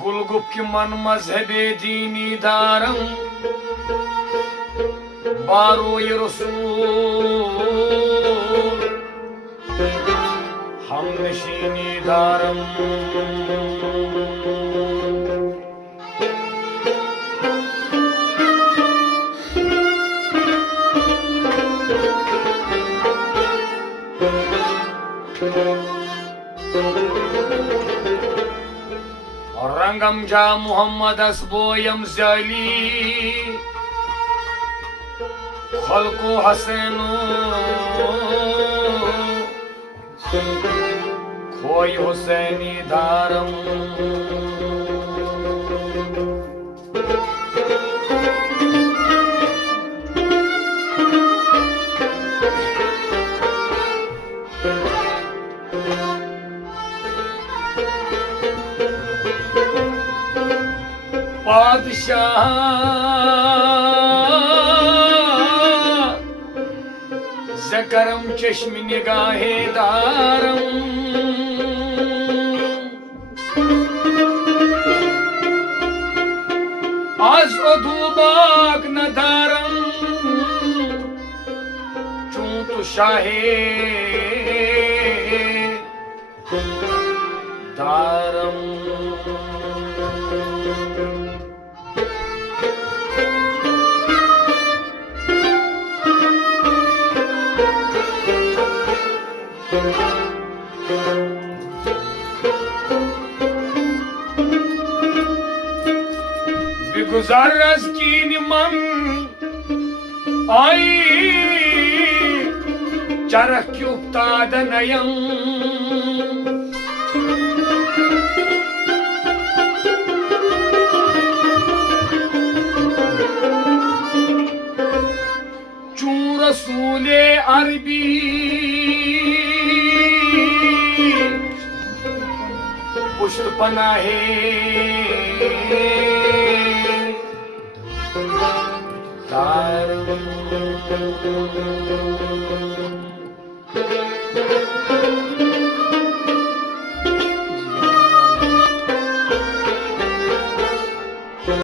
गुलगुब की मन मजहबे दीनी दारम बारो ये रसूल हम नशीनी दारम रंगम जा मोहम्मद असबोयम जाली खलको हसैनो खोई हुसैनी दारम बादशाह जकरम चश्म निगाहे दारम आज अधूबाक न दारम चूं तो शाहे दारम गुजार की निमन आई चरख की उक्ताद नयम चू रसूले अरबी पुष्ट पनाहे दारम